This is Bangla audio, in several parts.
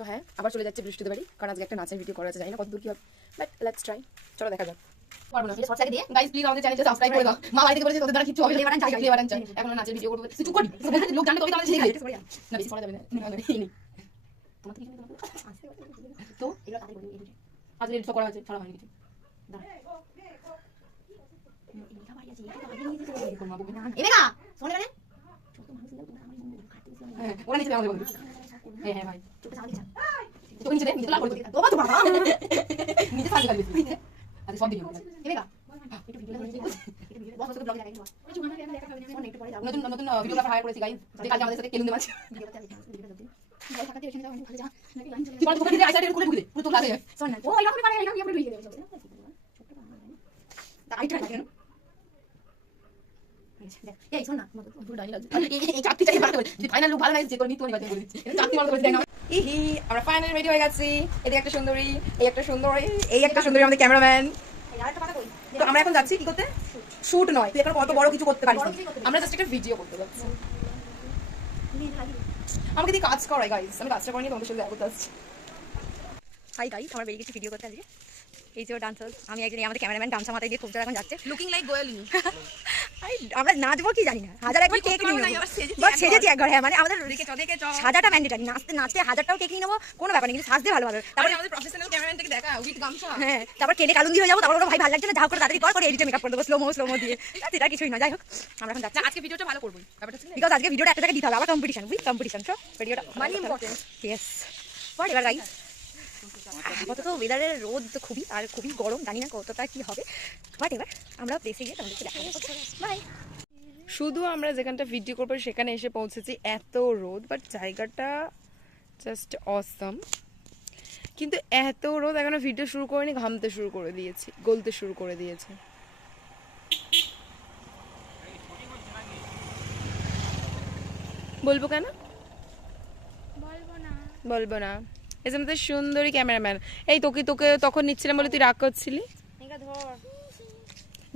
তো হ্যাঁ আবার চলে যাচ্ছে বৃষ্টিতে বাড়ি, কারণ আজকে একটা নাচের ভিডিও করা আছে, জানি না কত দূর কি হবে, বাট লেটস ট্রাই। চলো দেখা যাক। পারবো না শর্টস আগে দিয়ে গাইস প্লিজ আমাদের চ্যানেলটা সাবস্ক্রাইব করে দাও। মা বাড়ি থেকে বলেছে তোদের দ্বারা কিছু হবে না, বাটন চাই, বাটন চাই। এখন নাচের ভিডিও করব, তুই চুপ কর, লোক জানলে তবে তো আমাদের শিখে যাবে না, বেশি করা যাবে না। তোমার থেকে তো এগুলো তাড়াতাড়ি বলি, এই আজকে রিলস করা হয়েছে, ছাড়া হয়নি কিছু। ওরা নিচে আমাদের বন্ধু। হ্যাঁ হ্যাঁ ভাই তোকে নিচে দে, নিচে লাভ করে দিই তোমার তোমার নিচে সাথে গালি দিই আরে সব ভিডিও এবেগা একটু ভিডিও বস বস ব্লগে লাগাই নতুন নতুন ভিডিওগ্রাফার হায়ার করেছি গাইস, যে কালকে আমাদের সাথে কেলুন দেব আছে ভিডিওতে আমি ভাই থাকাতে ওখানে যাও, ভালো যা নাকি লাইন চলে তুই বল তোকে আইসাইডের খুলে ঢুকে পুরো তো লাগে শোন না ও এরকমই পারে, এরকমই আমরা ঢুকে দেব তা আইটা লাগে না এই শোন না পুরো ডাইল আছে এই চাকরি চাই মারতে যদি ফাইনাল লুক ভালো নাই যে করে নিতে নিবাতে বলে দিচ্ছি এটা চাকরি মারতে বলে দেন না। ইহি আমরা ফাইনালি রেডি হয়ে গেছি, এদিকে একটা সুন্দরী, এই একটা সুন্দরী, এই একটা সুন্দরী আমাদের ক্যামেরাম্যান। তো আমরা এখন যাচ্ছি কি করতে, শুট নয়, তুই এখন কত বড় কিছু করতে পারিস, আমরা জাস্ট একটা ভিডিও করতে যাচ্ছি। আমাকে দিয়ে কাজ করাই গাইস, আমি কাজটা করে নিয়ে তোমাদের সাথে দেখা করতে আসছি। হাই গাইস, আমরা বেরিয়ে গেছি ভিডিও করতে আজকে। এই যে ডান্সার, আমি একজন, আমাদের ক্যামেরাম্যান গামছা মাথায় দিয়ে খুব জোরে এখন যাচ্ছে, লুকিং লাইক গোয়ালিনী। আমরা নাচবো কি জানি না, হাজার একবার টেক নিয়ে নেবো, বাট সেজেছি একবার। হ্যাঁ মানে আমাদের সাজাটা ম্যান্ডেটারি, নাচতে নাচতে হাজারটাও টেক নিয়ে নেবো, কোনো ব্যাপার নেই, কিন্তু সাজতে ভালো হবে। তারপরে আমাদের প্রফেশনাল ক্যামেরাম্যানটাকে দেখা উইথ গামছা, হ্যাঁ তারপর কেটে কালুন্দি হয়ে যাবো, তারপর ওরা ভাই ভালো লাগছে না, যা করে তাড়াতাড়ি করে এডিটে মেকআপ করে দেবো স্লো মো দিয়ে, সেটা কিছুই না। যাই হোক আমরা এখন যাচ্ছি, আজকে ভিডিওটা ভালো করবো ব্যাপারটা ছিল, বিকজ আজকে ভিডিওটা একটা জায়গায় দিতে হবে, আবার কম্পিটিশন উইথ কম্পিটিশন, সো ভিডিওটা মানে ইম্পর্টেন্ট। ইয়েস বাট এবার গাইস আপাতত ওয়েদারের রোদ খুবই আর খুবই গরম, জানি না কতটা কি হবে, বাট এবার আমরা প্লেসে গিয়ে তোমাদেরকে দেখাবো। বাই। শুধু আমরা যেখানটা ভিডিও করবো সেখানে এসে পৌঁছেছি, এত রোদ, বাট জায়গাটা জাস্ট অসম। কিন্তু এত রোদ এখনো ভিডিও শুরু করিনি, ঘামতে শুরু করে দিয়েছি, গলতে শুরু করে দিয়েছে। বলবো কেন, বলবো না, এই যে আমাদের সুন্দরী ক্যামেরাম্যান। এই তোকে তোকে তখন নিচ্ছিলাম বলে তুই রাগ করছিলি,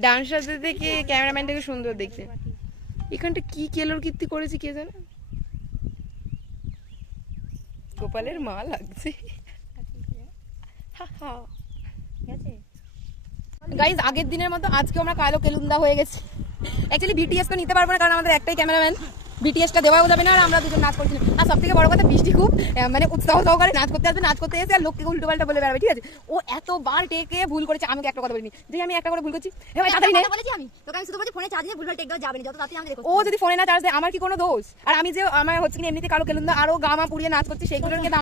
ডান্স সাজতে থেকে ক্যামেরাম্যানটাকে সুন্দর দেখতে। এখানটা কি কেলোর কীর্তি করেছি কে জানে, গোপালের মা লাগছে। গাইজ আগের দিনের মতো আজকে আমরা কালো কেলুন্দা হয়ে গেছি। অ্যাকচুয়ালি বিটিএস তো নিতে পারবো না, কারণ আমাদের একটাই ক্যামেরাম্যান, বিটিএসটা দেওয়াও যাবে না, আর আমরা দুজন নাচ করছি। আর সব থেকে বড় কথা, বৃষ্টি খুব মানে উৎসাহ সহকারে নাচ করতে আসবে, নাচ করতে এসে আর লোককে উল্টো পাল্টা বলে বেড়াবে, ঠিক আছে। ও এতবার টেকে ভুল করেছে, আমাকে একটা কথা বলিনি, যে আমি একটা করে ভুল করছি, বলেছি আমি তোকে, আমি শুধু বলছি ফোনে চার্জ নিয়ে ভুলভাল টেক দেওয়া যাবে না, যত তাড়াতাড়ি আমাদের ও যদি ফোনে না চার্জ দেয় আমার কি কোনো দোষ? আর আমি যে আমার হচ্ছে কি এমনিতে কালো কেলুন্দা আরো গামা পুড়িয়ে নাচ করছি, সেইগুলোর